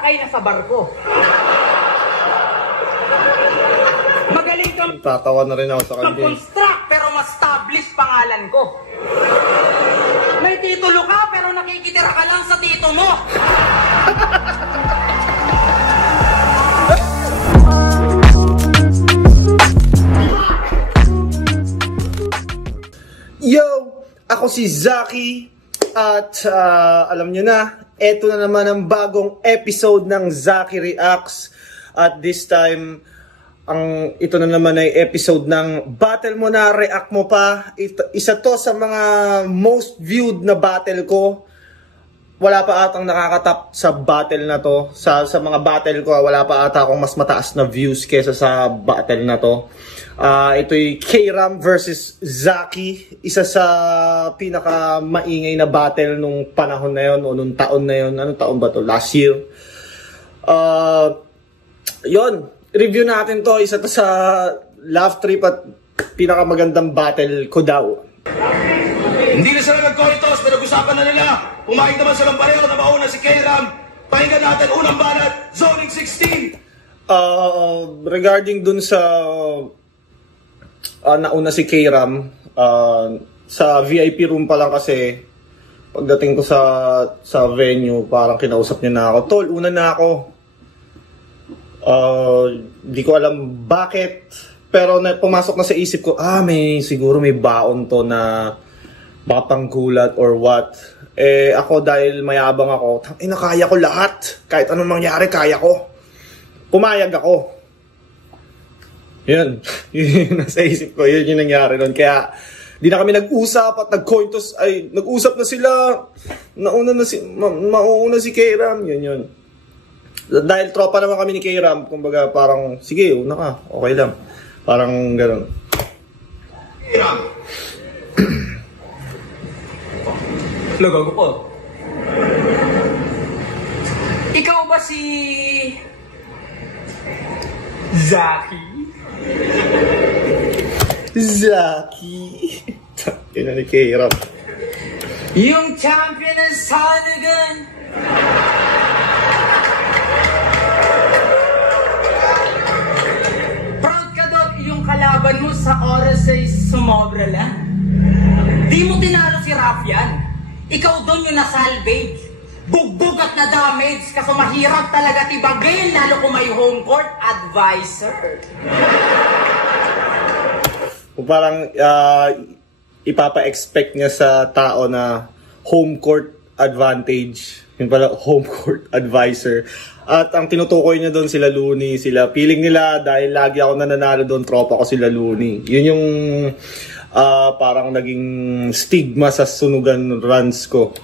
sakay na sa barko. Magaling kang tatawa na rin ako sa kanya. construct pero mas established pangalan ko. May titulo ka pero nakikitira ka lang sa tito mo. Yo! Ako si Zaki at alam nyo na, eto na naman ang bagong episode ng Zaki Reacts. At this time, ito na naman ay episode ng Battle Mo Na, React Mo Pa. Isa to sa mga most viewed na battle ko. Wala pa atang nakakatap sa battle na to. Sa mga battle ko, wala pa ata akong mas mataas na views kesa sa battle na to. Ito'y K-Ram versus Zaki. Isa sa pinaka maingay na battle nung panahon na yon o nung taon na yon. Anong taon ba to? Last year. Yon. Review natin to. Isa to sa laugh trip at pinakamagandang battle ko daw. Hindi na sila nag-coitos, pinag-usapan na nila. Pumayag naman silang pareho na mauna si K-Ram. Pakinggan natin unang banat, Zoning 16. Regarding dun sa nauna si K-Ram, sa VIP room pa lang kasi, pagdating ko sa venue, parang kinausap niya na ako, "Tol, una na ako." Di ko alam bakit, pero pumasok na sa isip ko, siguro may baon to na baka panggulat or what. Ako dahil mayabang ako, kaya ko lahat. Kahit anong mangyari, kaya ko. Pumayag ako. Yun. Yun nasa isip ko. Yun yung nangyari nun. Kaya, di na kami nag-usap at nag-cointos. Nag-usap na sila. Mauuna si K-Ram. Yun. Dahil tropa naman kami ni K-Ram. Kumbaga, parang, sige, una ka. Okay lang. Parang gano'n. K-Ram. Lagago po. Ikaw ba si Zaki? Zaki. Yun na ni K-Ram. Yung champion ng Sanagan? Proud ka doon yung kalaban mo sa oras ay sumobra lang. Di mo tinalo si Rafian. Ikaw doon yung nasalvage. Bugbog at na-damage kasi mahirap talaga tibagin lalo kung may home court advisor. Kung parang ipapa-expect niya sa tao na home court advantage. Yun pala, home court advisor. At ang tinutukoy niya doon sila Looney, sila feeling nila dahil lagi ako nananalo doon, tropa ko sila Looney. Yun yung parang naging stigma sa sunugan runs ko.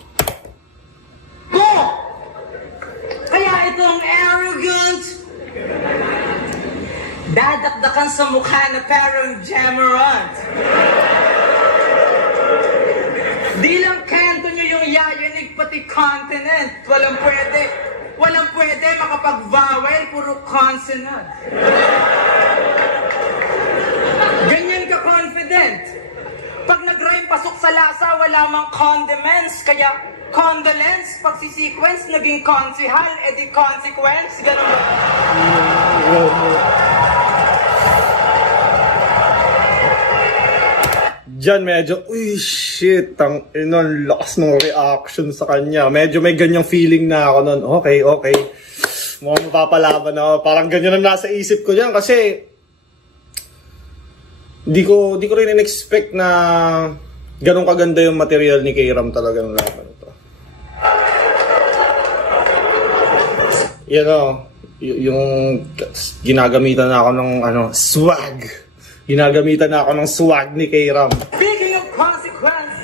Kaya itong arrogant, dadakdakan sa mukha na parang Jamarant. Di lang kanto nyo yung yayanig pati continent. Walang pwede makapag-vowel, puro consonant. Ganyan ka confident. Pag nag-rhyme pasok sa lasa, wala mang condiments. Kaya condolence, pag si-sequence, naging konsihal, edi consequence. Ganun ba? Diyan medyo, uy shit, lakas ng reaction sa kanya. Medyo may ganyang feeling na ako nun. Okay. Mukhang mapapalaban ako. Parang ganyan ang nasa isip ko dyan kasi di ko rin in-expect na ganun kaganda yung material ni K-Ram talaga ng laban ito. Yung ginagamitan na ako ng swag. Ginagamitan na ako ng swag ni K-Ram. Speaking of consequence,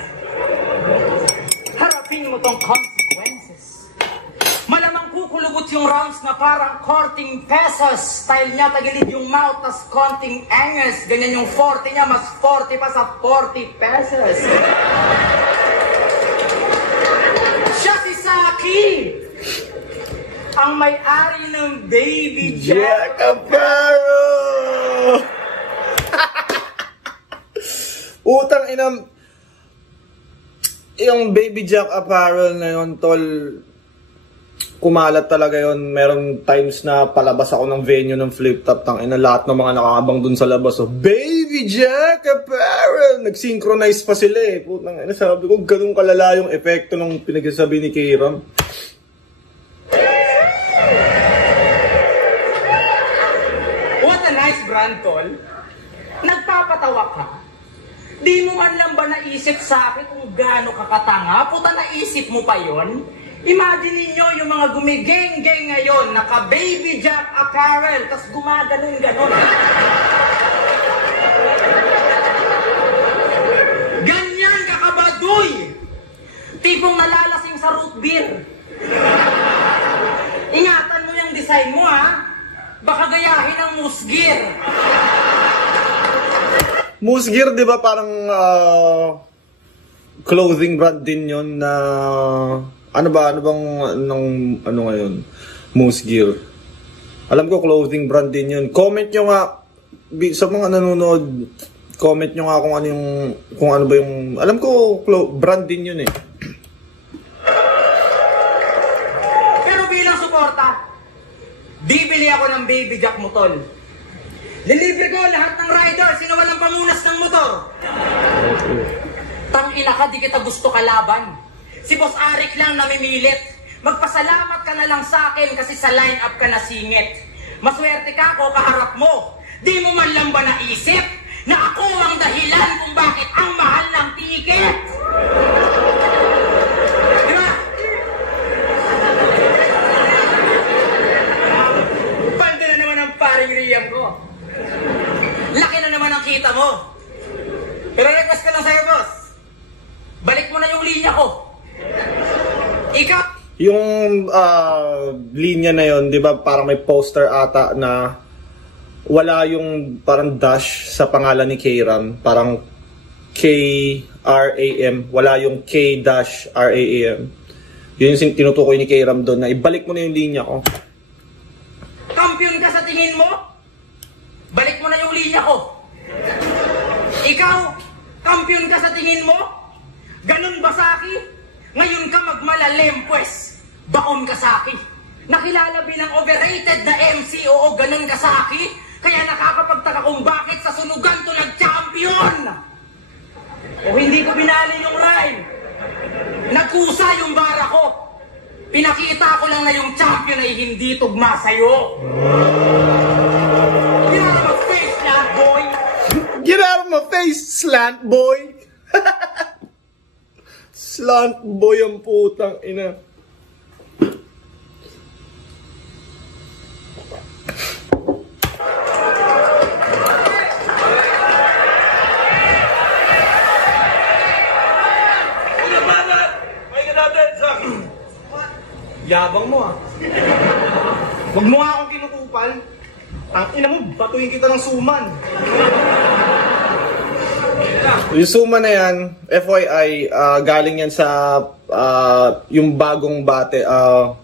harapin mo tong consequences. Malamang kukulugot yung rounds na parang courting pesos. Style niya, tagilid yung mouth, tas konting angus. Ganyan yung 40 niya, mas 40 pa sa 40 pesos. Siya si Zaki, ang may-ari ng Baby Jack Apparel! Utang inam, yung Baby Jack Apparel na yun, tol, kumalat talaga yon. Meron times na palabas ako ng venue ng flip top, tangina lahat ng mga nakakabang dun sa labas. So, Baby Jack Apparel! Nag-synchronize pa sila eh. Putang ina, sabi ko, ganun kalala yung epekto ng pinagsasabi ni Kayram. What a nice brand, tol. Nagpapatawa ka. Di mo man lang ba naisip sa akin kung gaano kakatanga? Puta, naisip mo pa yon? Imagine niyo yung mga gumigeng-geng ngayon, naka Baby Jack Apparel, tas gumaganon-ganon. Ganyan kakabaduy! Tipong nalalasing sa root beer. Ingatan mo yung design mo, ha? Baka gayahin ang musgir. Musgir, di ba parang clothing brand din yon na... Ano bang ngayon? Musgir. Alam ko clothing brand din yun. Comment nyo nga, sa mga nanonood, comment nyo nga kung ano ba yung, alam ko brand din yun eh. Pero bilang suporta, bibili ako ng Baby Jack mo, tol. Lilibre ko lahat ng rider, sino walang pamunas ng motor. Tangina ka, di kita gusto kalaban. Si Boss Arik lang namimilit. Magpasalamat ka na lang sa akin kasi sa line-up ka nasingit. Maswerte ka ako kaharap mo. Di mo man lang ba naisip na ako ang dahilan kung bakit ang mahal ng ticket? Di ba? Banda na naman ang paring Riam ko. Laki na naman ang kita mo. Pero request ko lang sa'yo, boss. Balik mo na yung linya ko. Ikaw? Yung linya na yon, di ba parang may poster ata na wala yung parang dash sa pangalan ni Kayram. Parang K-R-A-M. Wala yung K-R-A-M. Yun yung tinutukoy ni Kayram doon na ibalik mo na yung linya ko. Kampiyon ka sa tingin mo? Balik mo na yung linya ko. Ikaw? Kampiyon ka sa tingin mo? Ganun ba sa'kin? Ngayon ka magmalalim, pues. Baon ka sa'kin. Nakilala bilang overrated na MC, oo, ganun ka sa'kin. Kaya nakakapagtaka kung bakit sa sunugan to nag-champion. O hindi ko binali yung line. Nagkusa yung bara ko. Pinakita ko lang na yung champion ay hindi tugma sa'yo. Get out of my face, slant boy. Get out of my face, slant boy. Slant boy ang putang ina. Yabang mo ah. Huwag mo nga akong kinukupal. Ang ina mo, batuhin kita ng suman. Yung suma na yan, FYI, galing yan sa yung bagong battle.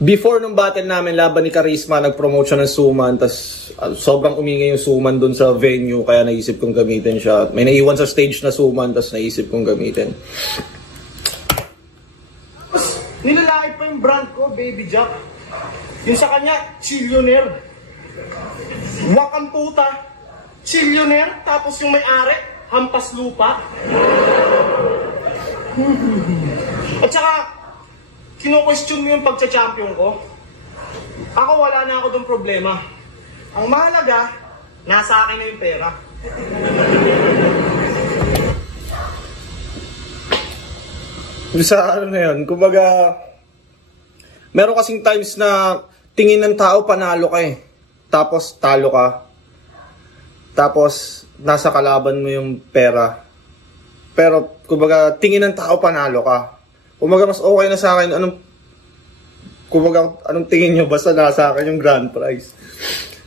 Before nung battle namin laban ni Charisma, nag-promote siya ng suman, tas sobrang umingay yung suman dun sa venue, kaya naisip kong gamitin siya. May naiwan sa stage na suman, tas naisip kong gamitin. Nilalait pa yung brand ko, Baby Jack. Yung sa kanya, Chillionaire. Wakang puta. Chillionaire, tapos yung may-ari, hampas lupa. At saka, kino-question mo yung pagcha-champion ko. Ako, wala na ako dong problema. Ang mahalaga, nasa akin na yung pera. Sa ano na yun, kumbaga, meron kasing times na tingin ng tao panalo ka eh. Tapos talo ka. Tapos nasa kalaban mo yung pera. Pero kumbaga tingin ng tao panalo ka. Kumbaga mas okay na sa akin anong tingin nyo, basta nasa akin yung grand prize.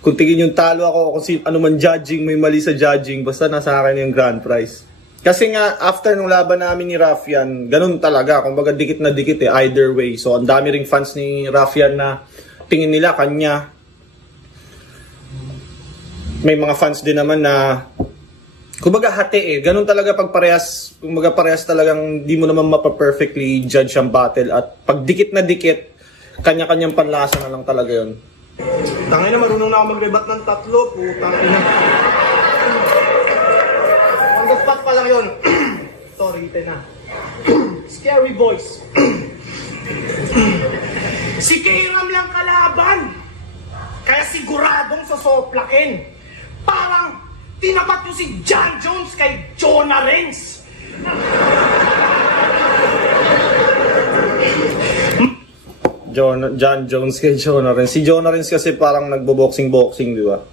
Kung tingin yung talo ako, kung ano man judging, may mali sa judging, basta nasa akin yung grand prize. Kasi nga, after nung laban namin ni Raffian, ganun talaga. Kumbaga, dikit na dikit eh, either way. So, ang dami ring fans ni Raffian na tingin nila kanya. May mga fans din naman na, kumbaga, hati eh. Ganun talaga pag parehas, kumbaga, parehas talagang di mo naman mapa-perfectly judge ang battle. At pag dikit na dikit, kanya-kanyang panlasa na lang talaga yun. Tangina, marunong na ako mag-rebat ng 3, putang ina. On the spot pa lang yun. Sorry, ite na. Scary voice. Si K-Ram lang kalaban. Kaya siguradong sasoplakin. Parang tinapat yung si John Jones kay Jonah Reigns. John Jones kay Jonah Reigns. Si Jonah Reigns kasi parang nagbo-boxing-boxing, di ba?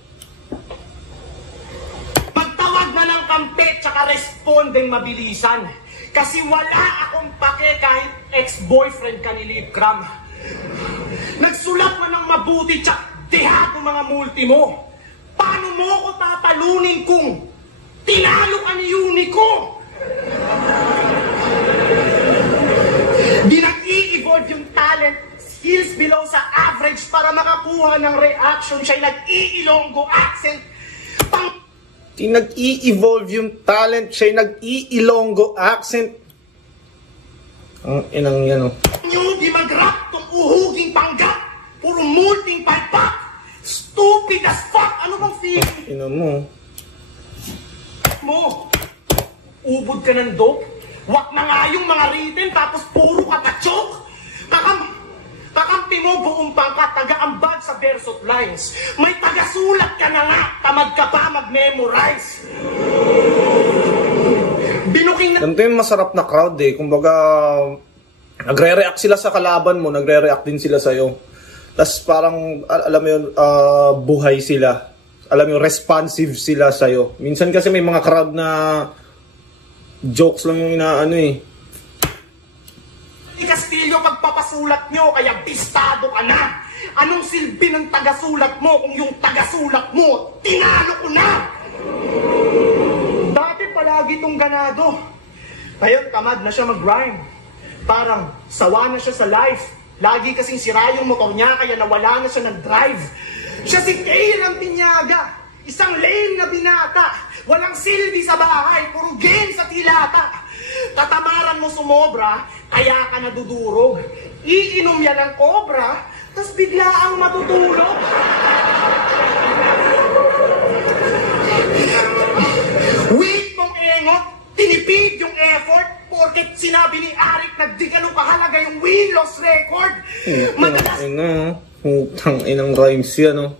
Magtawag na ng kampe tsaka respondeng mabilisan. Kasi wala akong pake kahit ex-boyfriend ka ni Liv Cram. Nagsulat mo ng mabuti tsak deha ko mga multi mo. Paano mo ko tatalunin kung tinalo ka ni Unico? Di nag-i-evolve yung talent skills below sa average para makakuha ng reaction. Siya'y nag-i-ilonggo accent. Di nag-i-evolve yung talent, siya'y nag-i-ilonggo accent. Ang inang yan, oh. Nyo di mag-rap tong uhuging panggap. Puro multing palpak. Stupid as fuck. Ano bang feeling Ina mo. mo? Ubod ka ng dope? Wak na nga yung mga written tapos puro ka pa-choke. Kakampi mo buong pangkat, taga-ambag sa versot lines. May taga-sulat ka na nga, tamad ka pa mag-memorize. Binuking na... Ganito yung masarap na crowd eh. Kumbaga, nagre-react sila sa kalaban mo, nagre-react din sila sa'yo. Tapos parang, alam mo yun, buhay sila. Alam mo yun, responsive sila sa'yo. Minsan kasi may mga crowd na jokes lang yung inaano eh. Castillo pagpapasulat nyo, kaya pistado ka na. Anong silbi ng tagasulat mo kung yung tagasulat mo, tinalo ko na? Dati palagi itong ganado. Ngayon, tamad na siya mag-rhyme. Parang sawa na siya sa life. Lagi kasing sira yung motor niya, kaya nawala na siya ng drive. Siya si K-Ram Pinyaga, isang lame na binata. Walang silbi sa bahay, puro game sa tilata. Tatamaran mo sumobra, kaya ka nadudurog. Iinom yan ng cobra, tas bigla ang matutulog. Weak mong engot, tinipid yung effort, porket sinabi ni Arik na di ganun kahalaga yung win-loss record. Madalas... Putang inang rhymes yan, no?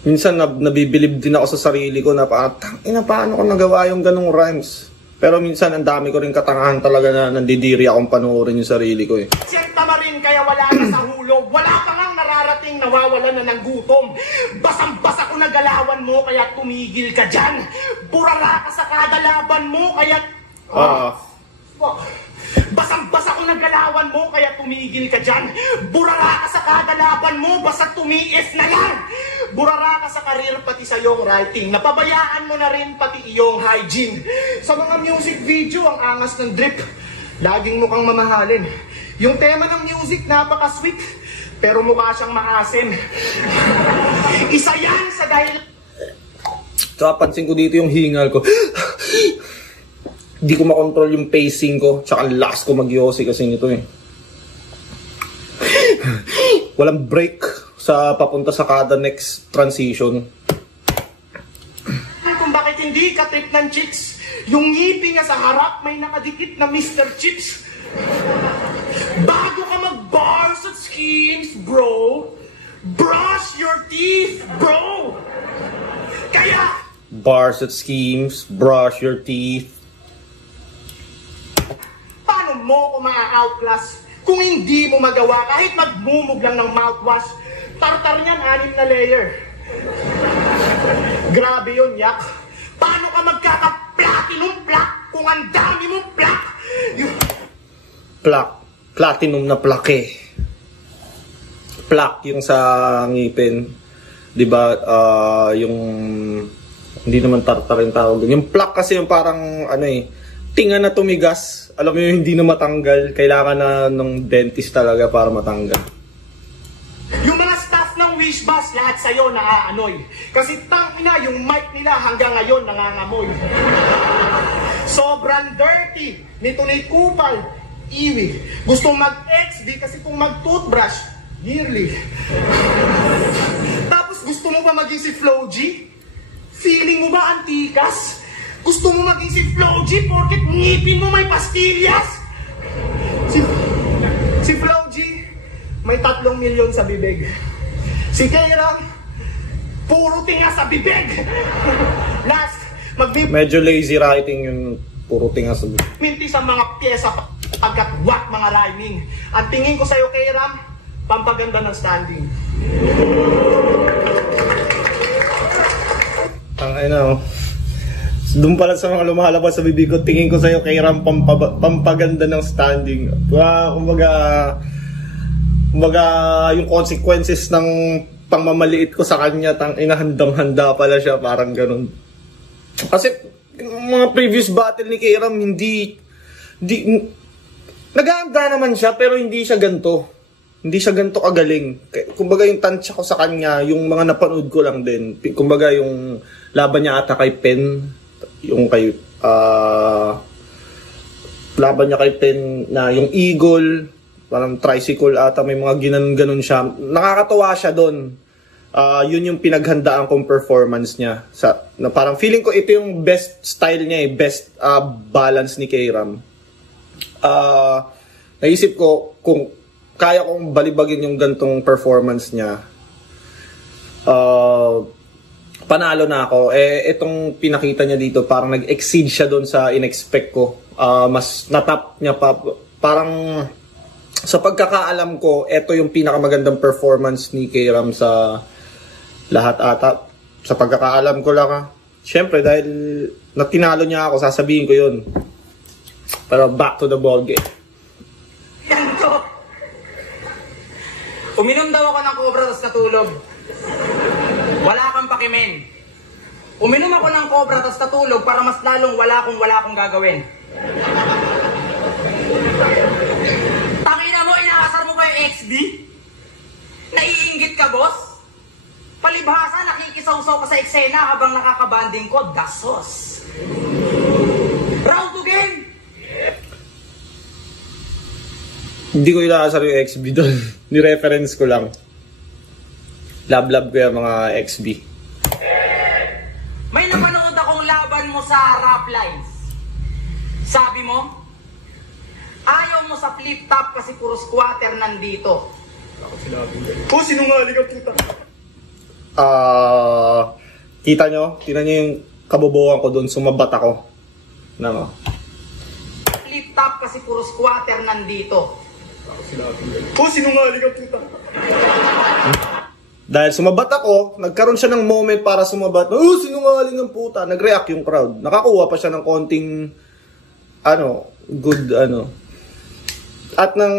Minsan nabibilib din ako sa sarili ko na paano ko nagawa yung ganong rhymes. Pero minsan ang dami ko rin katangahan talaga na nandidiri akong panoorin yung sarili ko eh. Siyenta ma rin kaya wala na sa hulog. Wala pa ngang nararating nawawalan na ng gutom. Basang-basa ko na galawan mo kaya tumigil ka dyan. Burara ka sa kada laban mo kaya... Basang-basa ko na galawan mo kaya tumigil ka dyan. Burara ka sa kada laban mo basta tumiis na yan. Burara ka sa karir pati sa iyong writing. Napabayaan mo na rin pati iyong hygiene. Sa mga music video ang angas ng drip. Laging mukhang mamahalin. Yung tema ng music napaka-sweet pero mukha siyang maasim. Isa yan sa dahil... Kapansin ko dito yung hingal ko. Hindi ko makontrol yung pacing ko. Tsaka last ko mag-yosi kasi nito eh. Walang break sa papunta sa kada next transition. Kung bakit hindi ka trip ng chicks, yung ngipin nga sa harap may nakadikit na Mr. Chips. Bago ka mag-bars at schemes, bro, brush your teeth, bro. Kaya... Bars at schemes, brush your teeth. Paano mo ko maa-outclass kung hindi mo magawa kahit magmumog lang ng mouthwash? Tartar niyan, 6 na layer. Grabe yun, yak. Paano ka magkaka-platinum plaque kung ang dami mong plaque? Platinum na plaque eh. Plaque yung sa ngipin. Diba, yung... Hindi naman tartar yung tawag. Yung plaque kasi yung parang, ano eh, tinga na tumigas. Alam mo yung hindi na matanggal. Kailangan na ng dentist talaga para matanggal. Yung mga staff ng Wishbus, lahat sa'yo naaanoy. Kasi tangina yung mic nila hanggang ngayon nangangamoy. Sobrang dirty nito ni Kupal. iwi. Gusto mag-XD kasi kung mag-toothbrush, yearly. Tapos gusto mo pa maging si Flo G? Feeling mo ba antikas? Gusto mo maging si Flo G porket ngipin mo may pastillas? Si Flo G, may 3 milyon sa bibig. Si Kairam, puro tinga sa bibig. Last, medyo lazy writing yung puro tinga sa bibig. minti sa mga pyesa pagkat wak mga rhyming. Ang tingin ko sa'yo, Kairam, pampaganda ng standing. Ang doon pala sa mga lumalabas sa bibig ko, tingin ko sa'yo kay Ram pampaganda ng standing. Kumbaga yung consequences ng pangmamaliit ko sa kanya, inahandang-handa pala siya, parang ganun. Kasi mga previous battle ni kay Ram, hindi naghahanda naman siya, pero hindi siya ganito. Hindi siya ganito kagaling. Kumbaga yung tansya ko sa kanya, yung mga napanood ko lang din. Kumbaga yung laban niya ata kay Pen, yung kay laban niya kay Pen na yung Eagle, parang tricycle ata, may mga ganon siya. Nakakatawa siya doon. Yun yung pinaghandaan kong performance niya. Na parang feeling ko ito yung best style niya, best balance ni Kairam. Naisip ko kung kaya kong balibagin yung gantong performance niya, panalo na ako. Itong pinakita niya dito, parang nag-exceed siya doon sa in-expect ko. Mas natap niya pa. Parang sa pagkakaalam ko, ito yung pinakamagandang performance ni Kairam sa lahat ata. Sa pagkakaalam ko lang. Siyempre, dahil natinalo niya ako, sasabihin ko yun. Pero back to the ball game. Yan to. Uminom daw ako ng cobra tapos natulog. Wala kang pakimen. Uminom ako ng cobra tapos natulog para mas lalong wala akong gagawin. Tangina mo, inaasar mo ba yung XB? Naiinggit ka, boss? Palibhasa, nakikisaw-saw ka sa eksena habang nakakabanding ko, dasos. Round to game! Hindi ko inaasar yung XB doon. Ni-reference ko lang. Lab-lab ko yung mga XB. May napanood akong laban mo sa rap lines. Sabi mo, ayaw mo sa flip top kasi puro squatter nandito. Kung sinungaling ang puta. Kita nyo yung kabobohan ko doon, sumabat ako. Flip top kasi puro squatter nandito. Kung sinungaling ang puta. Dahil sumabat ako, nagkaroon siya ng moment para sumabat. Sinungaling ang puta. Nag-react yung crowd. Nakakuha pa siya ng konting good At nang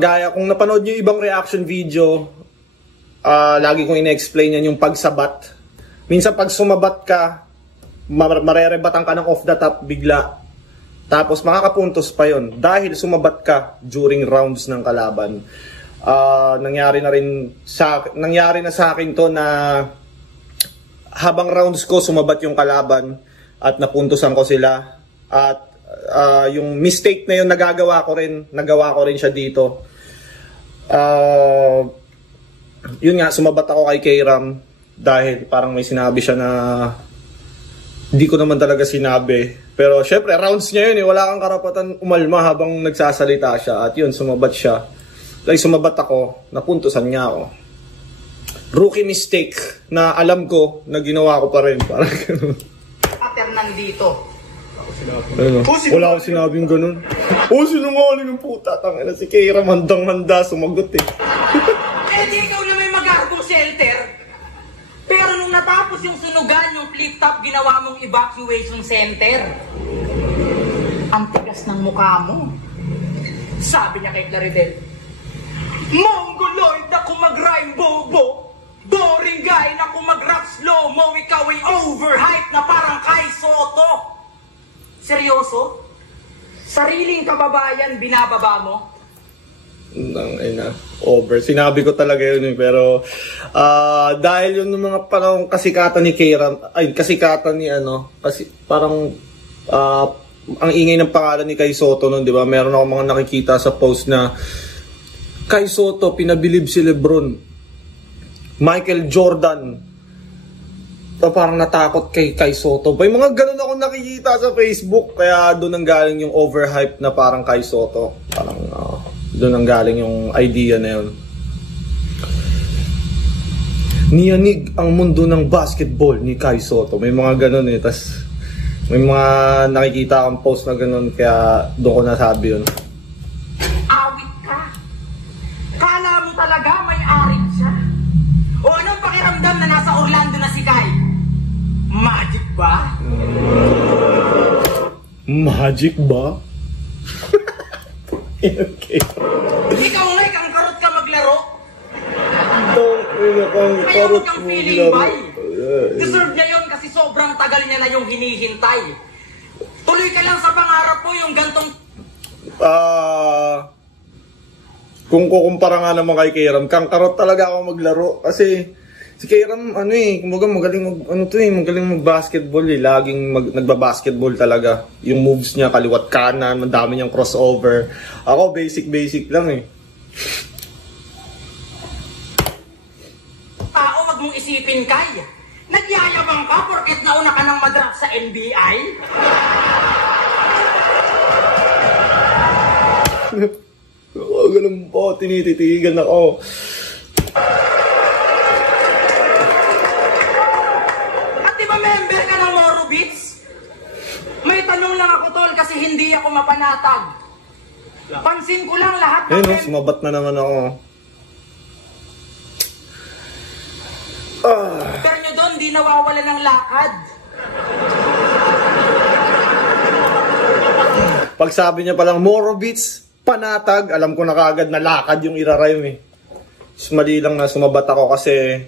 gaya kung napanood niyo ibang reaction video, lagi kong ina-explain yan yung pagsabat. Minsan pag sumabat ka, marerebatan ka ng off the top bigla. Tapos makakapuntos pa yon dahil sumabat ka during rounds ng kalaban. Nangyari na sa akin to na habang rounds ko sumabat yung kalaban at napuntosan ko sila. At yung mistake na yun nagawa ko rin siya dito. Yun nga, sumabat ako kay Kairam dahil parang may sinabi siya na hindi ko naman talaga sinabi. Pero syempre, rounds niya yun wala kang karapatan umalma habang nagsasalita siya. At yun, sumabat siya. Like, sumabat ako, napuntusan niya ako. Rookie mistake na alam ko na ginawa ko pa rin. Parang gano'n. Squatter nandito. Wala akong sinabing gano'n. Sinungaling ng puta. Tangina si Kairam, handang-handa, sumagot eh. Di ikaw na may mag-arbong shelter. Pero nung natapos yung sunugan, yung flip top, ginawa mong evacuation center. Ang tigas ng mukha mo. Sabi niya kay Claridel, Mongoloid ako mag-rhyme bobo. Boring guy na kung mag-rap slow-mo, ikaw ay overhype na parang Kai Soto. Seryoso? Sariling kababayan binababa mo? Over. Sinabi ko talaga yun pero dahil yun ng mga panahong kasikatan ni Kairam, kasikatan ni kasi parang ang ingay ng pangalan ni Kai Sotto nun, di ba? Meron ako mga nakikita sa post na Kai Sotto, pinabilib si Lebron. Michael Jordan, parang natakot kay Kai Sotto. May mga ganun ako nakikita sa Facebook, kaya doon ang galing yung overhype na parang Kai Sotto. Parang doon ang galing yung idea na yun. Niyanig ang mundo ng basketball ni Kai Sotto. May mga ganun eh. Tas may mga nakikita akong post na ganun, kaya doon ko nasabi yun. Awit ka. Kala mo talaga may arik siya? O anong pakiramdam na nasa Orlando na si Kai? Magic ba? Magic ba? Okay. Ikaw nga'y kang karot ka maglaro? Kaya Karot kang feeling bay. Deserve niya yun kasi sobrang tagal niya na yung hinihintay. Tuloy ka lang sa pangarap mo, yung gantong... Kung kukumpara nga naman kay Kairam, kang karot talaga ako maglaro. Kasi si Kairam, kumbaga magaling mag-basketball eh. Laging nagba-basketball talaga. Yung moves niya, kaliwat kanan, madami niyang crossover. Ako, basic lang eh. Tao, wag mong isipin, Kai. Nagyayabang ka porket nauna ka ng madraft sa NBI? Ganun po, tinititigan ako. At di ba member ka ng Moro Beats? May tanong lang ako, tol, kasi hindi ako mapanatag. Pansin ko lang lahat ng Sumabat na naman ako. member nyo doon, di nawawala ng lakad. Pag sabi niya palang Moro Beats, panatag, alam ko na kaagad na lakad yung irarime eh. Mali lang na sumabat ako kasi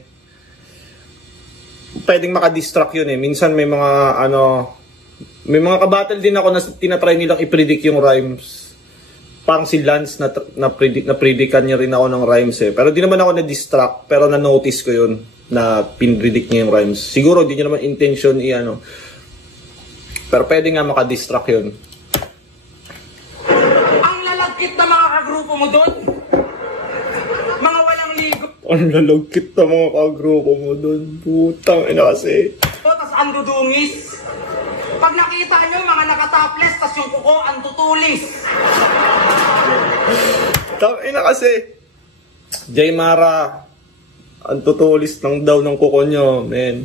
pwedeng makadistract yun eh. Minsan may mga may mga kabattle din ako na tinatry nilang i-predict yung rhymes. Parang si Lance na-predictan niya rin ako ng rhymes eh. Pero di naman ako na-distract, pero na-notice ko yun na pin-predict niya yung rhymes. Siguro di niya naman intention pero pwede nga makadistract yun. Lalagkit na mga kagrupo mo doon. Mga walang ligo. Ang lalagkit na mga kagrupo mo doon. Putang ina kasi. Tas ang dudungis. Pag nakita nyo, mga nakatopless, tas yung kuko ang tutulis. Tang ina kasi. Jay Mara, ang tutulis lang daw ng kuko nyo, men.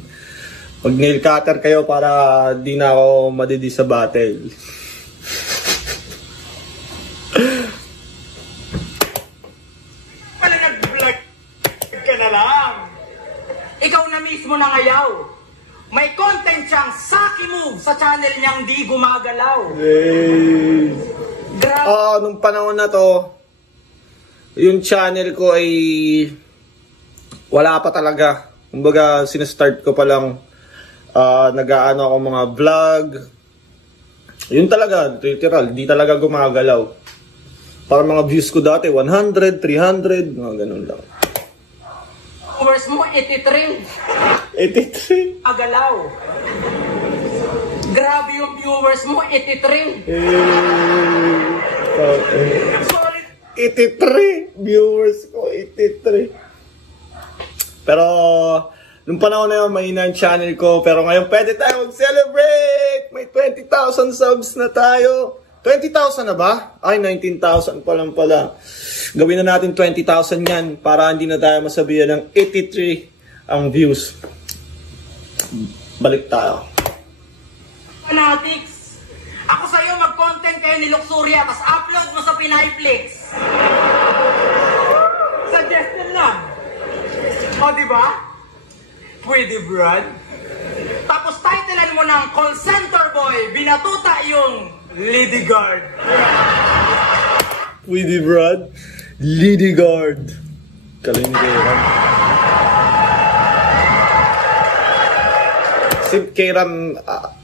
Pag nail cutter kayo para di na ako madidi sa battle. Pala nag-vlog ka na lang. Ikaw na mismo nangayaw. May content siyang Saki Move sa channel niyang di gumagalaw. Hey. Nung panahon na to, yung channel ko ay wala pa talaga. Kumbaga, sinastart ko pa lang. Nag-aano ako mga vlog. Yun talaga, literal, di talaga gumagalaw. Para mga views ko dati, 100, 300, mga ganun lang. Viewers mo, 83. 83? Agalaw. Grabe yung viewers mo, 83. Sorry. 83 viewers ko, 83. Pero nung panahon na yun, mahina ang channel ko. Pero ngayon pwede tayo mag-celebrate. May 20,000 subs na tayo. 20,000 na ba? Ay, 19,000 pa lang pala. Gawin na natin 20,000 yan para hindi na tayo masabihan ng 83 ang views. Balik tayo. Fanatics, ako sa'yo mag-content kayo ni Luxuria tapos upload mo sa Pinayflix. Suggestion lang. O diba? Pwede, Brad. Tapos titlean mo ng Call Center Boy, binatuta yung Lady Guard. Pwede, Brad. Lady Guard. Galing ni Kairam. Si Kairam,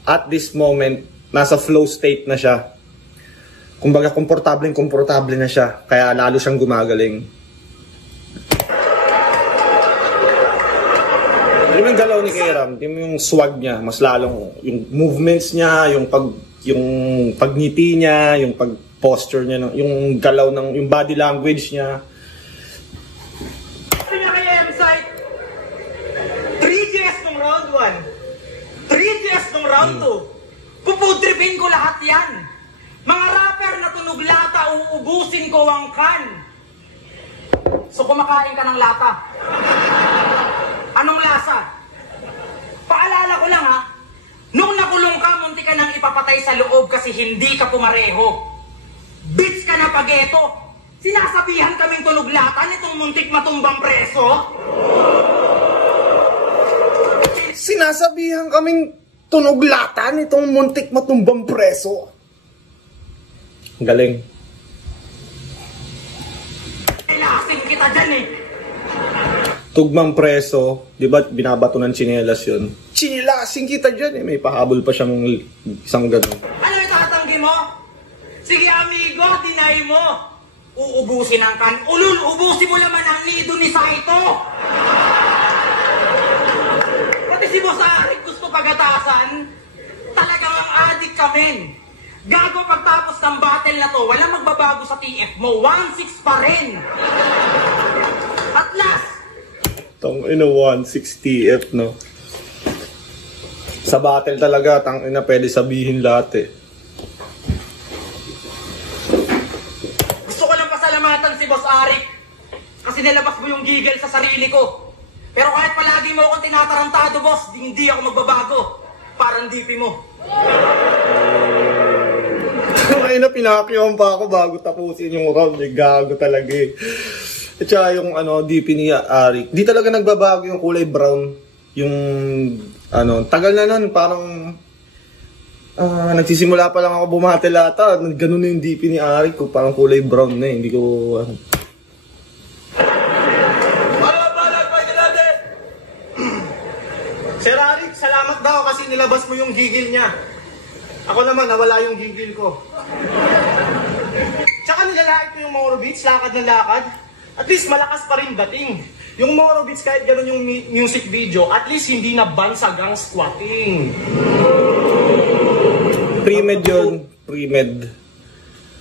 at this moment, nasa flow state na siya. Kumbaga, komportable na siya. Kaya lalo siyang gumagaling. Yung galaw ni Kairam, yung swag niya, mas lalong yung movements niya, yung yung pagngiti niya, yung pag-posture niya, yung galaw ng, yung body language niya. Ano niya kay M-Site? 3DS nung round 1. 3DS nung round 2. Pupudripin ko lahat yan. Mga rapper na tunog lata, uubusin ko ang kan. So kumakain ka ng lata. Anong lasa? Paalala ko lang ha, nung nakulong ka, munti ka nang ipapatay sa loob kasi hindi ka pumareho. Bitch ka na pageto. Sinasabihan kaming tunog lata nitong muntik matumbang preso. Sinasabihan kaming tunog lata nitong muntik matumbang preso. Galing. Lasing kita dyan eh. Tugmang preso, di ba binabato ng tsinelas yun? Tsinelasing kita dyan eh, may pahabol pa siyang isang gano'n. Ano yung tatanggi mo? Sige amigo, deny mo. Uubusin ang kan. Ulul, ubusin mo naman ang nido ni Saito. Pati si Boss Arik gusto pagatasan. Talagang ang adik kami. Gago pagtapos ng battle na to, walang magbabago sa TF mo. 1-6 pa rin. At last, Tang ina 160 TF, no? Sa battle talaga, tang ina pwede sabihin lahat eh. gusto ko lang pasalamatan si Boss Arik. Kasi nilabas mo yung gigil sa sarili ko. Pero kahit palagi mo akong tinatarantado, boss, hindi ako magbabago. Parang DP mo. Ay na pinakyawan pa ako bago tapusin yung round. Gago talaga eh. At saka yung DP ni Arik, di talaga nagbabago yung kulay brown. Yung tagal na nun, parang nagsisimula pa lang ako bumatel ata. Ganun na yung DP ni Arik ko, parang kulay brown na eh. Hindi ko Sir Arik, salamat daw kasi nilabas mo yung gigil niya. Ako naman, nawala yung gigil ko. Tsaka nilalait ko yung Moro Beats, lakad na lakad. At least malakas pa rin dating. Yung Moro Beats, kahit gano'n yung music video, at least hindi na bansag ang squatting. pre-med yun. Pre-med.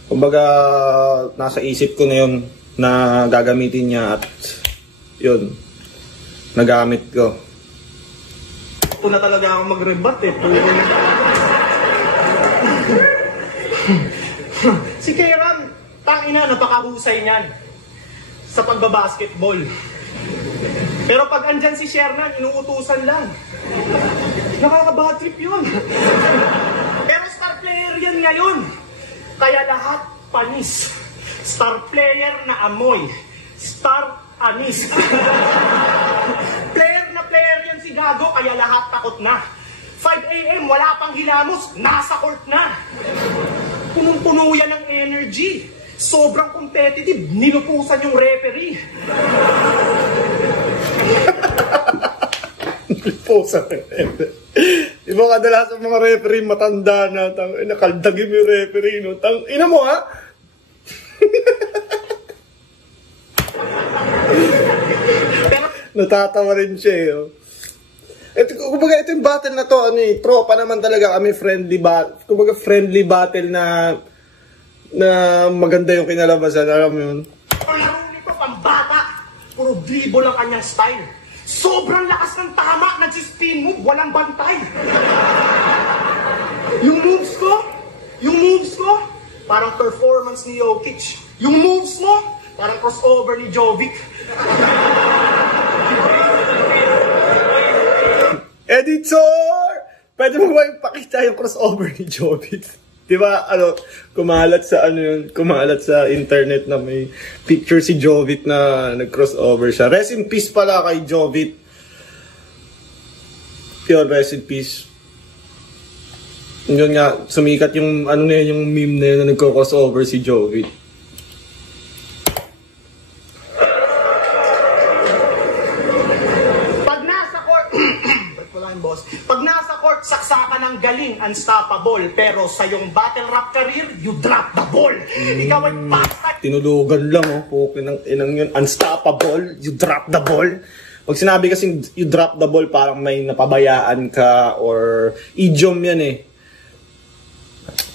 Kumbaga, nasa isip ko na yun na gagamitin niya at yun, nagamit ko. Ito na talaga ako mag-rebat eh. Si Kairam, tangina, napakahusay niyan sa pagbabasketball. Pero pag andyan si Shernan, inuutusan lang. Nakaka-bad trip yun. Pero star player yan ngayon. Kaya lahat panis. Star player na amoy. Star anis. Player na player yan si Gago, kaya lahat takot na. 5 AM, wala pang hilamos, nasa court na. Punong-puno yan ng energy. Sobrang competitive, nilupusan yung referee. Nilupusan ng referee. Diba kadalasan mga referee matanda na, nakaldagim yung referee, no? Ina mo ha? Natatawa rin siya eh. Oh. Kumbaga ito yung battle na to, tropa naman talaga kami, friendly battle na maganda yung kinalabasan, alam mo yun. Ang laro nito pambata, puro dribble ang kanyang style. Sobrang lakas ng tama, nag-spin move, walang bantay. Yung moves ko, parang performance ni Jokic. Yung moves mo, parang crossover ni Jovic. Editor! Pwede mo ba ipakita yung crossover ni Jovic? Diba, kumalat sa internet na may picture si Jovic na nag-crossover siya. Rest in peace pala kay Jovic. Yun, rest in peace. Yun nga, sumikat yung, yung meme na yun na nagko-crossover si Jovic. Pag nasa court, saksakan ng galing, unstoppable. Pero sa yung battle rap career, you drop the ball. Ikaw ay bastard. Tinulugan lang, pukin ng inang yun. Unstoppable, you drop the ball. Pag sinabi kasi you drop the ball, parang may napabayaan ka or idiom yan eh.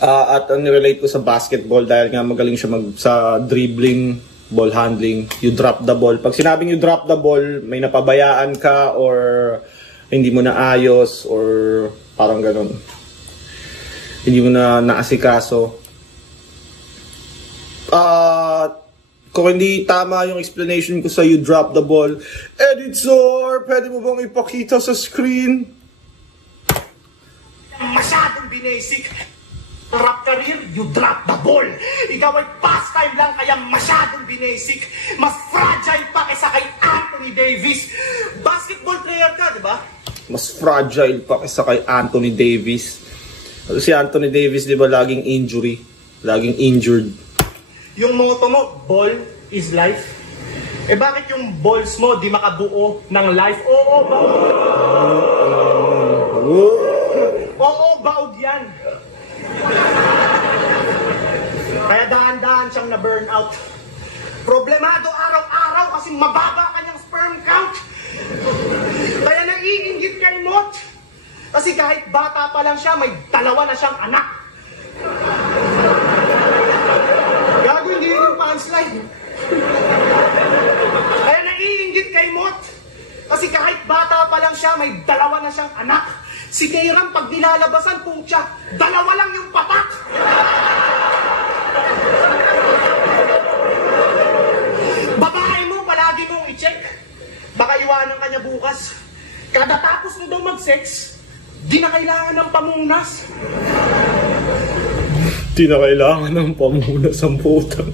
At nirelate ko sa basketball dahil nga magaling siya sa dribbling, ball handling, you drop the ball. Pag sinabing you drop the ball, may napabayaan ka or hindi mo na ayos or parang ganun. Hindi mo na naasikaso. Kung hindi tama yung explanation ko sa you drop the ball, editor, pwede mo bang ipakita sa screen? Masyadong binasic. Rap career, you drop the ball. Ikaw ay pastime lang kaya masyadong binasic. Mas fragile pa kaysa kay Anthony Davis. Basketball player ka, di ba? Mas fragile pa kaysa kay Anthony Davis. Si Anthony Davis, di ba, laging injury. Laging injured. Yung motto mo, ball is life. Eh bakit yung balls mo di makabuo ng life? Oo, baog. Oo, baog yan. Kaya dahan-dahan siyang na-burn out. Problemado araw-araw kasi mababa kanyang sperm count. Kaya naiinggit kay Mot. Kasi kahit bata pa lang siya, may 2 na siyang anak. Gago, hindi yung punchline. Kaya naiinggit kay Mot. Kasi kahit bata pa lang siya, may 2 na siyang anak. Si Kairam, pag nilalabasan, putya, 2 lang yung patak. Babae mo, palagi mong i-check. Baka iwanan ka niya bukas. Kada tapos mo daw mag-sex, di na kailangan ng pamunas. Di na kailangan ng pamunas ang putang.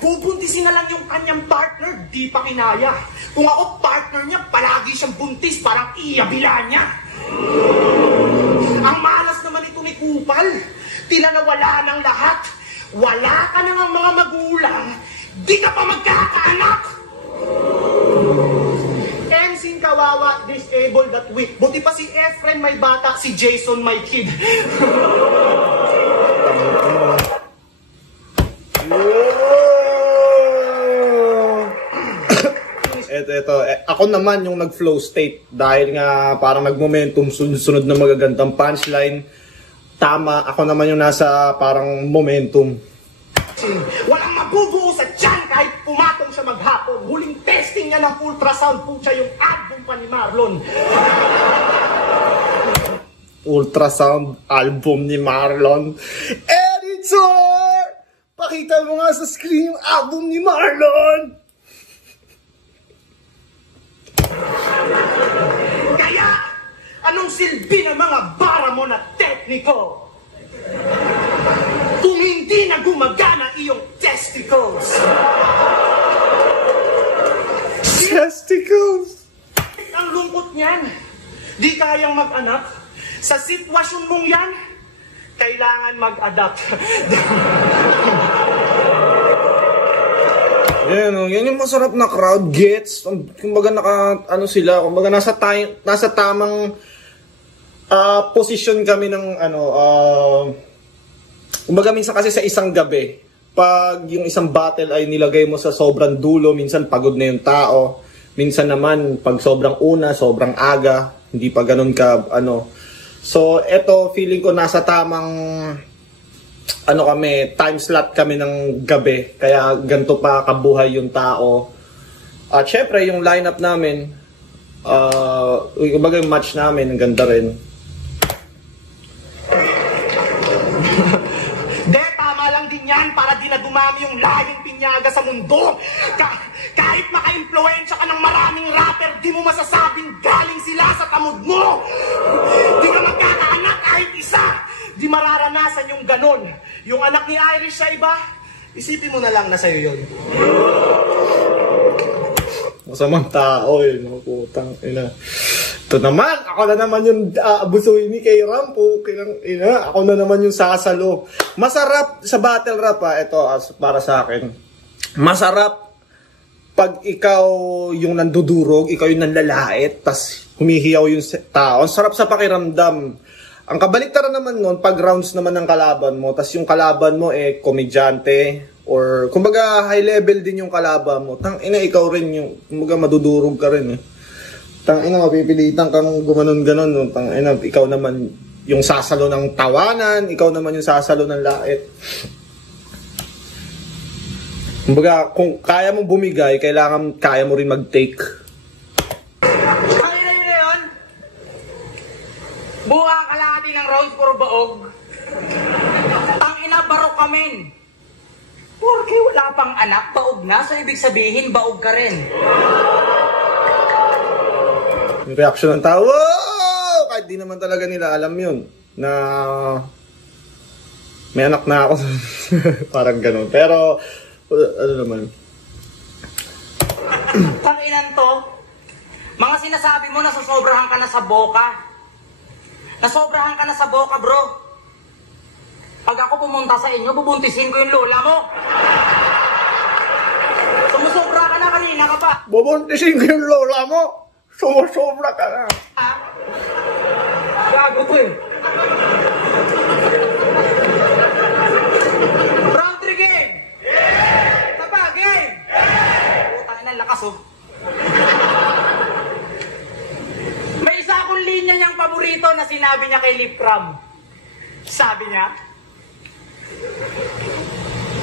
Bubuntisin na lang yung kanyang partner, di pa kinaya. Kung ako partner niya, palagi siyang buntis, parang iyabila niya. Ang malas naman ito ni Kupal. Tila na wala ng lahat. Wala ka na ng mga magulang, di ka pa magkakaanak. Ensign kawawa, disabled that week. Buti pa si Efren may bata, si Jason may kid. Ito, ako naman yung nag-flow state dahil nga parang nag-momentum, sunod na magagandang punchline. Tama, ako naman yung nasa parang momentum. Walang mabubuo sa tiyan kahit pumatong siya maghapon. Huling testing niya ng ultrasound po siya yung album pa ni Marlon. Ultrasound album ni Marlon. Editor! Pakita mo nga sa screen yung album ni Marlon! Kaya, anong silbi ng mga bara mo na tekniko? Kung hindi na gumagana iyong testicles. Testicles! Ang lungkot niyan. Di kayang mag-anak. Sa sitwasyon mong yan, kailangan mag-adapt. Yan yung masarap na crowd gets. Kumbaga kumbaga nasa tamang posisyon kami ng kumbaga minsan kasi sa isang gabi, pag yung isang battle ay nilagay mo sa sobrang dulo, minsan pagod na yung tao. Minsan naman pag sobrang una, sobrang aga, hindi pa ganun ka So eto, feeling ko nasa tamang time slot kami ng gabi. Kaya ganito pa kabuhay yung tao. At syempre, yung lineup namin, kumbaga yung match namin, ang ganda rin. Tama lang din yan para di na dumami yung lahing pinyaga sa mundo. Kahit maka-influensya ka ng maraming rapper, di mo masasabing galing sila sa tamod mo. Di ka magkakaanak kahit isa. Di mararanasan yung ganon. Yung anak ni Irish sa iba, isipin mo na lang na sa'yo yun. Masamang tao putang ina. Ito naman, ako na naman yung abusuin ni Kairam, ako na naman yung sasalo. Masarap sa battle rap ito para sa akin. Masarap pag ikaw yung nandudurog, ikaw yung nanlalait, tas humihiyaw yung tao. Ang sarap sa pakiramdam. Ang kabaliktaran naman nun, pag rounds naman ng kalaban mo, tas yung kalaban mo komedyante, or kumbaga high level din yung kalaban mo, ikaw rin yung, kumbaga madudurog ka rin Tangina, mapipilitan kang gumanon-ganon. No? Tangina, ikaw naman yung sasalo ng tawanan, ikaw naman yung sasalo ng lait. Kumbaga, kung kaya mong bumigay, kailangan kaya mo rin mag-take. Tangina nyo na yun? Buha ang kalahati ng rounds, puro baog. Tangina, barok kamin. Porque wala pang anak, baog na. So, ibig sabihin, baog ka rin. Yung reaction ng tao, wow! Kahit di naman talaga nila alam yun. Na may anak na ako. Parang ganun. Pero, ano naman. Tanginan to. Mga sinasabi mo, nasosobrahan ka na sa boka. Nasobrahan ka na sa boka, bro. Pag ako pumunta sa inyo, bubuntisin ko yung lola mo. Sumusobra ka na, kanina ka pa. Bubuntisin ko yung lola mo. Sumusobra ka na. Ha? Gago ko eh. Round 3 game! Yeah! Taba, game! Yeah! Putang ina, lakas oh. May isa akong linya niyang paborito na sinabi niya kay Lip Cram. Sabi niya,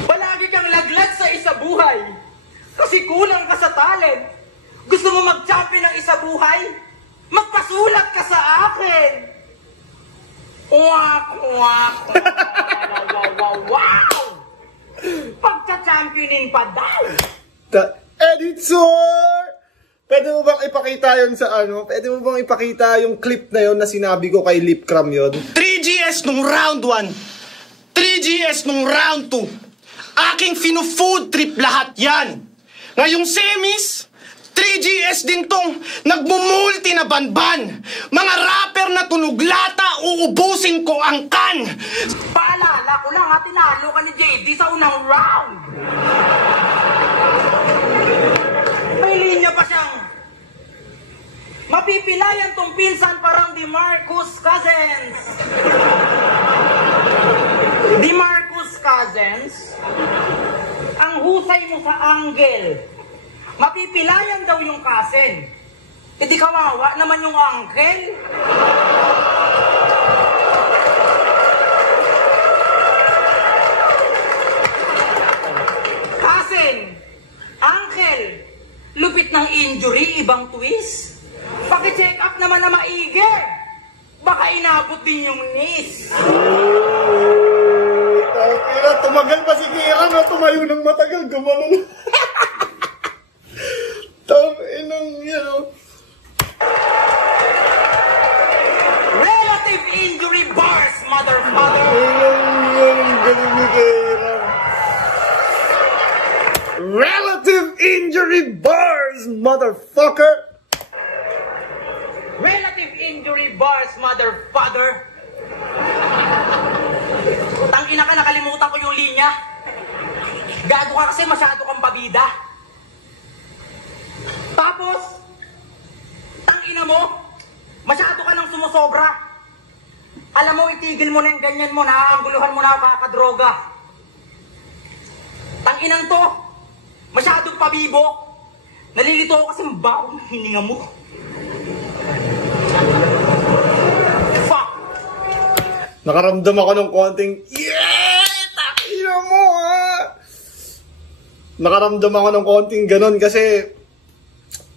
palagi kang laglag sa isa buhay kasi kulang ka sa talent. Gusto mo mag-champion ng isa buhay? Magpasulat ka sa akin! Wak, wak, wow! Pagka-championin pa daw! Editor! Pwede mo bang ipakita yun sa ano? Pwede mo bang ipakita yung clip na yun na sinabi ko kay Lip Cram yun? 3GS nung round 1. 3GS nung round 2. Aking finu-food trip lahat yan. Ngayong semis, 3GS din tong nagmumulti na banban. Mga rapper na tunog lata, uubusin ko ang kan. Paalala ko lang ha, tinalo ka ni JD sa unang round. May linya pa siyang mapipilayan tong pinsan parang DeMarcus Cousins. DeMarcus Cousins, ang husay mo sa angle. Mapipilayan daw yung cousin. E di kawawa naman yung uncle. Cousin, uncle, lupit ng injury, ibang twist. Paki-check up naman na maigi. Baka inabot din yung knees. Tumagal pa si Kira, no? Tumayo ng matagal, gumanon. Inang yan. Relative injury bars, motherfucker. Galing ni Kira. Relative injury bars, motherfucker. Relative injury bars, motherfucker. Tangina ka, nakalimutan ko yung linya. Gago ka kasi masyado kang pabida. Tapos, tangina mo, masyado ka nang sumusobra. Alam mo, itigil mo na yung ganyan mo, naaanguluhan mo na ako kakadroga. Tanginang to, masyadong pabibo. Nalilito ako kasi mabaho ng hininga mo. Fuck! Nakaramdam ako ng konting, yeah! Takina mo, ha! Nakaramdam ako ng konting ganon kasi,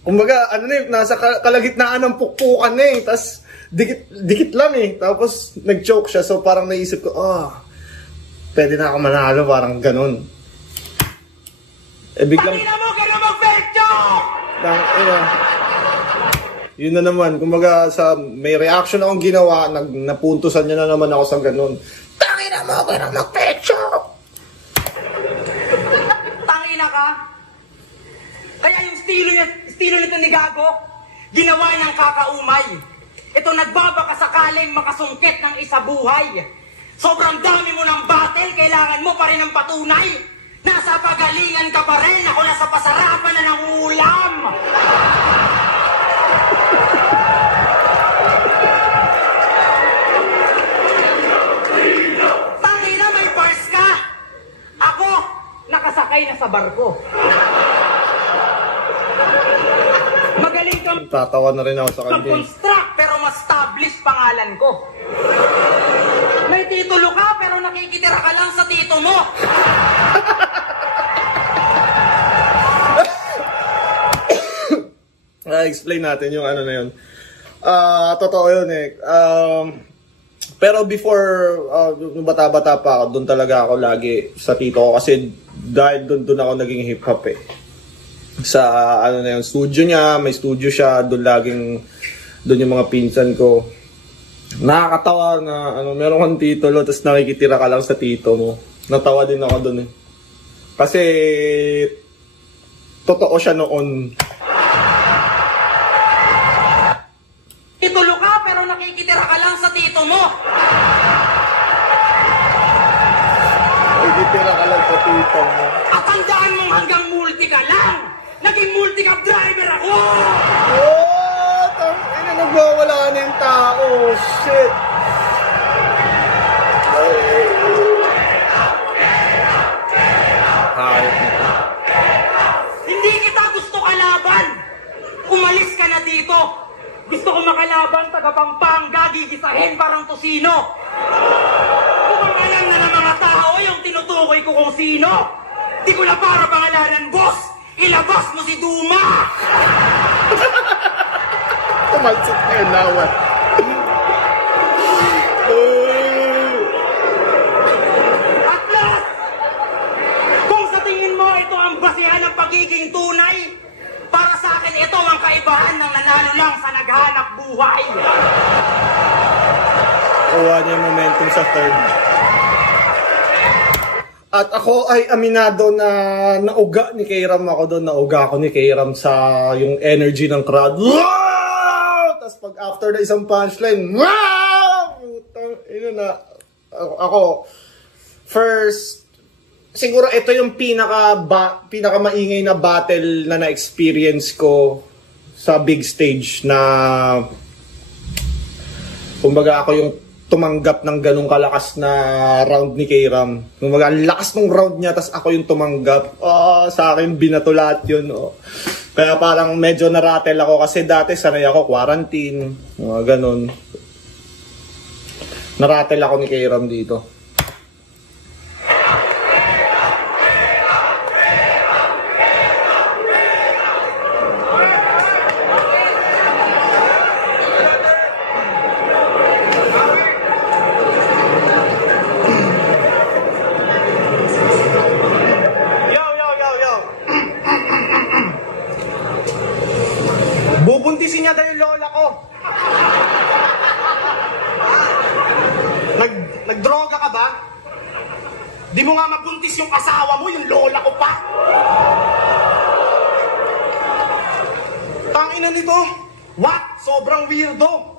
kumbaga, ano na nasa kalagitnaan ng pukpukan na eh. Tapos, dikit lang eh. Tapos, nag-choke siya. So, parang naisip ko, pwede na ako manalo. Parang ganon. Eh, biglang... Tangina mo, kaya mag-pecho! Yun na naman. Kumbaga, may reaction akong ginawa. Napuntusan niya na naman ako sa ganon. Tangina mo, kaya mag-pecho! Tangina ka? Kaya yung estilo nito ni Gago, ginawa niyang kakaumay. Ito nagbabaka sakaling makasungkit ng isa buhay. Sobrang dami mo ng battle, kailangan mo pa rin ng patunay. Nasa pagalingan ka pa rin, ako nasa pasarapan na ng ulam. Tangina, may bars ka. Ako, nakasakay na sa barko. Magaling kang Tatawa na rin ako sa kanya. Construct pero mas established pangalan ko. May titulo ka pero nakikitira ka lang sa tito mo. Explain natin yung ano na yun. Totoo yun eh. Pero before, nung bata-bata pa ako, doon talaga ako lagi sa tito ko. Kasi dahil doon ako naging hip-hop eh. Sa ano na yun, studio niya, may studio siya, doon yung mga pinsan ko. Nakakatawa na meron kang titulo, tapos nakikitira ka lang sa tito mo. Natawa din ako doon eh. Kasi totoo siya noon. Titulo ka pero nakikitira ka lang sa tito mo. Nakikitira ka lang sa tito mo. At tandaan mo hanggang multi ka lang. Naging multi-cab driver ako! Oh! Tangina, nagwawala na yung tao. Shit! Hindi kita gusto kalaban! Umalis ka na dito! Gusto ko makalaban, taga Pampanga, gigisahin parang tosino! Kung alam na ng mga tao yung tinutukoy ko kung sino! Di ko na para pangalanan, boss! Ilabas mo si Duma! Tumalsik na yun, nawat. At last, kung sa tingin mo ito ang basihan ng pagiging tunay, para sa akin ito ang kaibahan ng nanalo lang sa naghanap buhay. Kuha niya yung momentum sa third. At ako ay aminado na nauga ni Kayram ako doon. Nauga ako ni Kayram sa yung energy ng crowd. Wow! Tapos pag after na isang punchline, wow! Ino na. Ako, first, siguro ito yung pinaka maingay na battle na na-experience ko sa big stage na kumbaga ako yung tumanggap ng ganung kalakas na round ni Kayram. Kumbaga, ang lakas ng round niya, tas ako yung tumanggap. Sa akin, binato lahat yun. Kaya parang medyo naratel ako kasi dati sanay ako quarantine. Ganun. Naratel ako ni Kayram dito. Bubuntisin niya daw yung lola ko. Nagdroga ka ba? Di mo nga mabuntis yung asawa mo, yung lola ko pa. Tangina nito. What? Sobrang weirdo.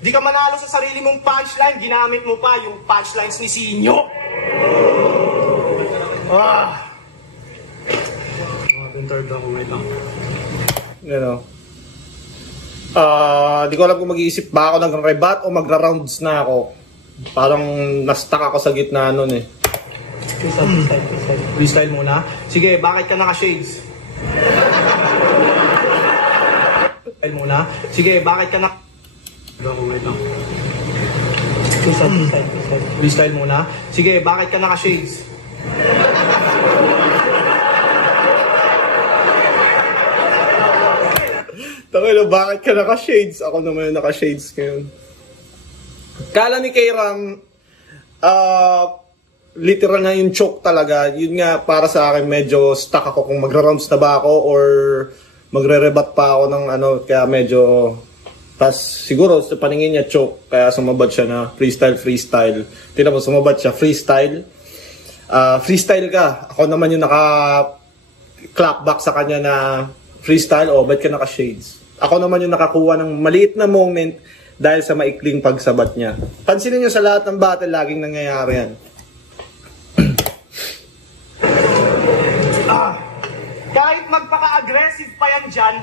Di ka manalo sa sarili mong punchline, ginamit mo pa yung punchlines ni Sinyo. Third ako, wait lang. Di ko alam kung mag-iisip ba ako ng rebat o magra-rounds na ako. Parang na-stuck ako sa gitna nun eh. Freestyle muna. Sige, bakit ka naka-shades? Freestyle muna. Sige, bakit ka naka... Wait lang. Freestyle muna. Sige, bakit ka naka-shades? Tangino, bakit ka naka-shades? Ako naman yung naka-shades ngayon. Kala ni Kayram, literal na yung choke talaga. Yun nga, para sa akin, medyo stuck ako kung magra-rounds na ba ako or magre-rebat pa ako ng ano, kaya medyo... Tas siguro sa paningin niya choke, kaya sumabad siya na freestyle. Tingnan mo, sumabad siya, freestyle. Freestyle ka. Ako naman yung naka-clapback sa kanya na freestyle, ba't ka naka-shades? Ako naman yung nakakuha ng maliit na moment dahil sa maikling pagsabat niya. Pansinin niyo sa lahat ng battle, laging nangyayari yan. Kahit magpaka-aggressive pa yan dyan,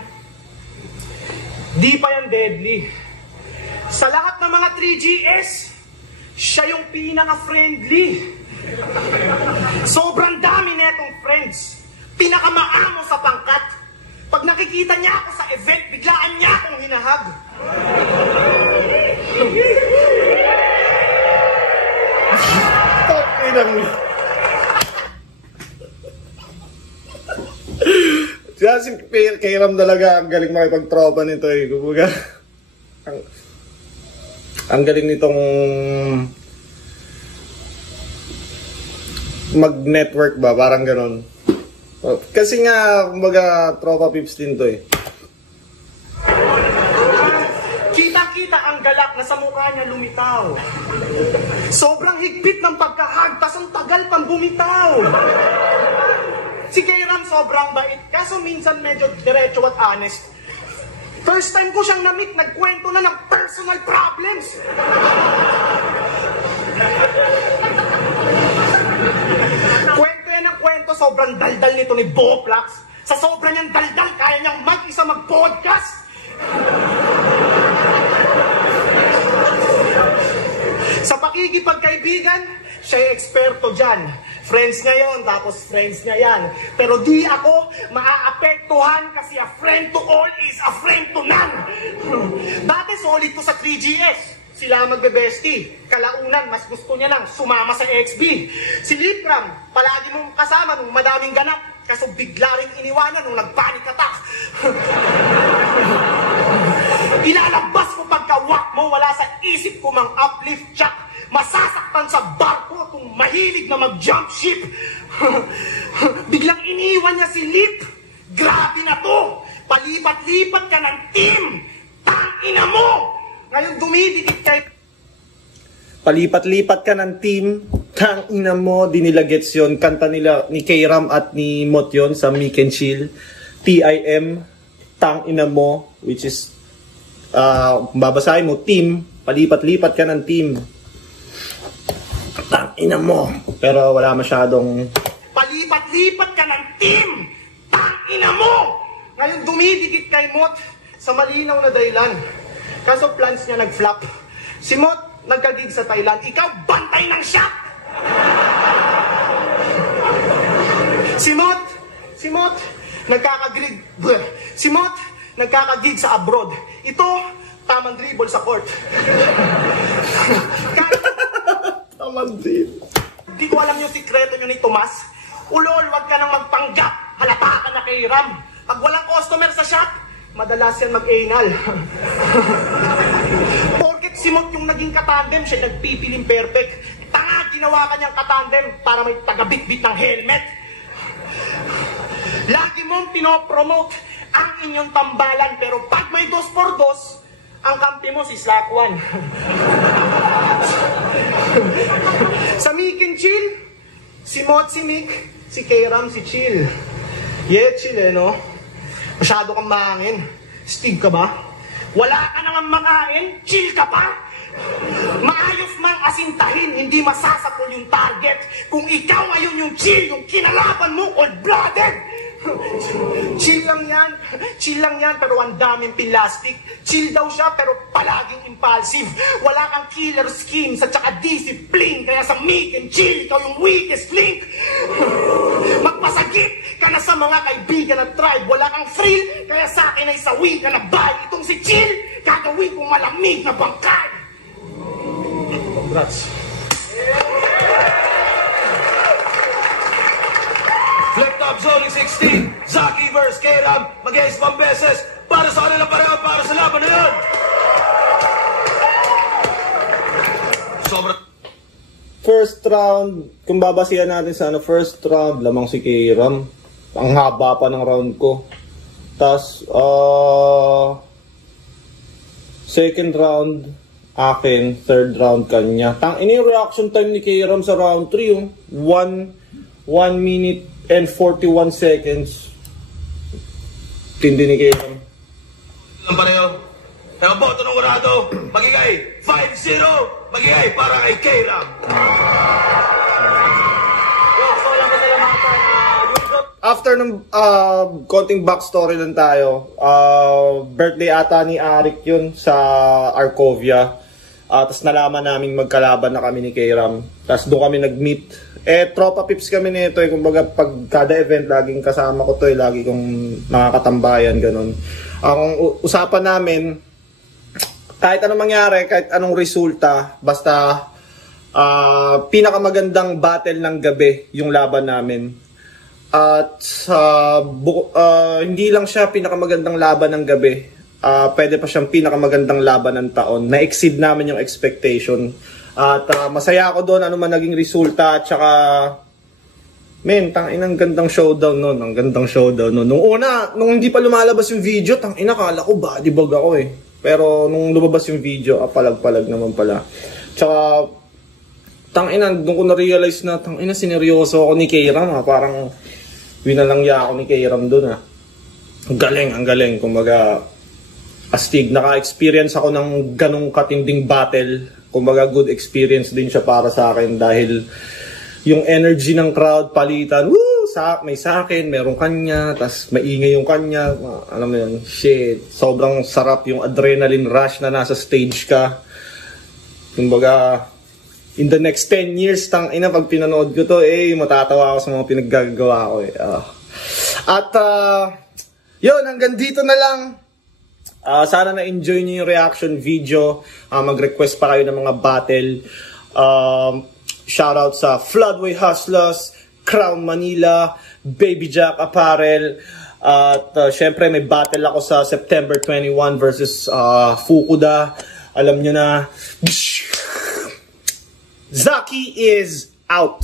di pa yan deadly. Sa lahat ng mga 3GS, siya yung pinaka-friendly. Sobrang dami netong friends. Pinakamaamo sa pangkat. Pag nakikita niya ako sa event, biglaan niya akong hinahag. Okay lang. Siya si Kairam talaga, ang galing makipagtropa nito eh. Kumbaga, ang galing nitong mag-network ba, parang ganon. Kasi nga, kumbaga, tropa pips din to eh. Kita-kita ang galak na sa mukha niya lumitaw. Sobrang higpit ng pagkahag, tas ang tagal pang bumitaw. Si Kairam sobrang bait, kaso minsan medyo diretso at honest. First time ko siyang na-meet, nagkwento na ng personal problems. Kwento yan ng kwento, sobrang daldal nito ni Boplax. Sa sobrang niyang daldal, kaya niyang mag-isa mag-podcast. Sa pakikipagkaibigan, siya'y eksperto dyan. Friends ngayon, tapos friends niya yan. Pero di ako maaapektuhan kasi a friend to all is a friend to none. Dati solid ko sa 3GS. Sila magbe-bestie. Kalaunan, mas gusto niya lang sumama sa XB. Si Lipram, palagi mong kasama nung madaming ganap. Kaso bigla rin iniwanan nung nag-panic attack. Ilalabas ko pagka-walk mo, wala sa isip ko mang uplift jack. Masasaktan sa barko kung mahilig na mag-jump ship. Biglang iniwan niya si Lip. Grabe na to. Palipat-lipat ka ng team. Tangina mo. Ngayon dumidikit kay... Palipat-lipat ka ng team. Tangina mo. Di nila gets yun. Kanta nila ni Kairam at ni Mot yun sa Meek and Chill. TIM. Tangina mo. Which is, babasahin mo, team. Palipat-lipat ka ng team. Tangina mo. Pero wala masyadong... Palipat-lipat ka ng team! Tangina mo! Ngayon dumidikit kay Mot sa malinaw na dahilan. Kaso plans niya nag-flop. Si Mot nagkagig sa Thailand. Ikaw bantay ng shop! Si Mot nagkakagig... Si Mot nagkakagig sa abroad. Ito, tamang dribble sa court. Di ko alam yung sikreto nyo ni Tomas. Ulol, wag ka nang magpanggap. Halata ka na kay Ram. Pag walang customer sa shop, madalas yan mag-anal. Porket si Mot yung naging katandem, siya nagpipiling perfect. Tanga, ginawa ka niyang katandem para may tagabitbit ng helmet. Lagi mong pinopromote ang inyong tambalan, pero pag may 2x2, ang kampi mo si Slack 1. Sa Meek and Chill, si Mot si Meek, si Kairam si Chill. Yeah, chill eh, no? Masyado kang mahangin. Stig ka ba? Wala ka naman makain, chill ka pa? Maayos mang asintahin, hindi masasapol yung target. Kung ikaw ayun yung chill, yung kinalaban mo, cold-blooded. Chill lang yan, pero ang daming pilastic. Chill daw siya, pero palaging impulsive. Wala kang killer schemes at saka discipline. Kaya sa Meek and Chill, ikaw yung weakest link. Magpasagip ka na sa mga kaibigan at tribe. Wala kang thrill, kaya sa akin ay sawi ka na bay. Itong si Chill, gagawin kong malamig na bangkay. Congrats. Flip Top Zone 16, Zaki vs. Kairam, mag-ace pang beses para sa kanila pareho, para sa laban na yun. Sobrang... First round, kung babasihan natin sa first round, lamang si Kairam. Ang haba pa ng round ko. Tapos, second round, akin. Third round, kanya. Ini yung reaction time ni Kairam sa round 3, yung 1 minute and 41 seconds. Tindi ni Kairam. Ang pareho. Ang boto ng urado, magigay 5-0, magigay para kay Kairam. After ng konting backstory lang tayo, birthday ata ni Arik yun sa Arcovia. Tapos nalaman namin magkalaban na kami ni Kayram. Tapos doon kami nag-meet. Tropa pips kami nito kumbaga pag kada event laging kasama ko to lagi kong nakakatambayan ganun. Ang usapan namin kahit anong mangyari, kahit anong resulta, basta pinakamagandang battle ng gabi yung laban namin. At hindi lang siya pinakamagandang laban ng gabi. Pwede pa siyang pinakamagandang laban ng taon. Na-exceed namin yung expectation. At masaya ako doon ano man naging resulta. At saka, ang gandang showdown nun. Ang gandang showdown nun. Nung hindi pa lumalabas yung video, kala ko bodybag ako eh. Pero nung lumabas yung video, palag-palag naman pala. Tsaka, doon ko na-realize na, sineryoso ako ni Kayram parang, winalangya ako ni Kayram doon Ang galing. Kumbaga, astig, naka-experience ako ng ganong katinding battle. Kumbaga, good experience din siya para sa akin dahil yung energy ng crowd, palitan, may sa akin, meron kanya, tas maingay yung kanya, alam mo yun, shit, sobrang sarap yung adrenaline rush na nasa stage ka. Kumbaga, in the next 10 years, pag pinanood ko to, matatawa ako sa mga pinaggagawa ko At, yun, hanggang dito na lang. Sana na-enjoy niyo yung reaction video. Mag-request pa kayo ng mga battle. Shoutout sa Floodway Hustlers, Crown Manila, Baby Jack Apparel. At syempre may battle ako sa September 21 versus Fukuda. Alam nyo na. Zaki is out.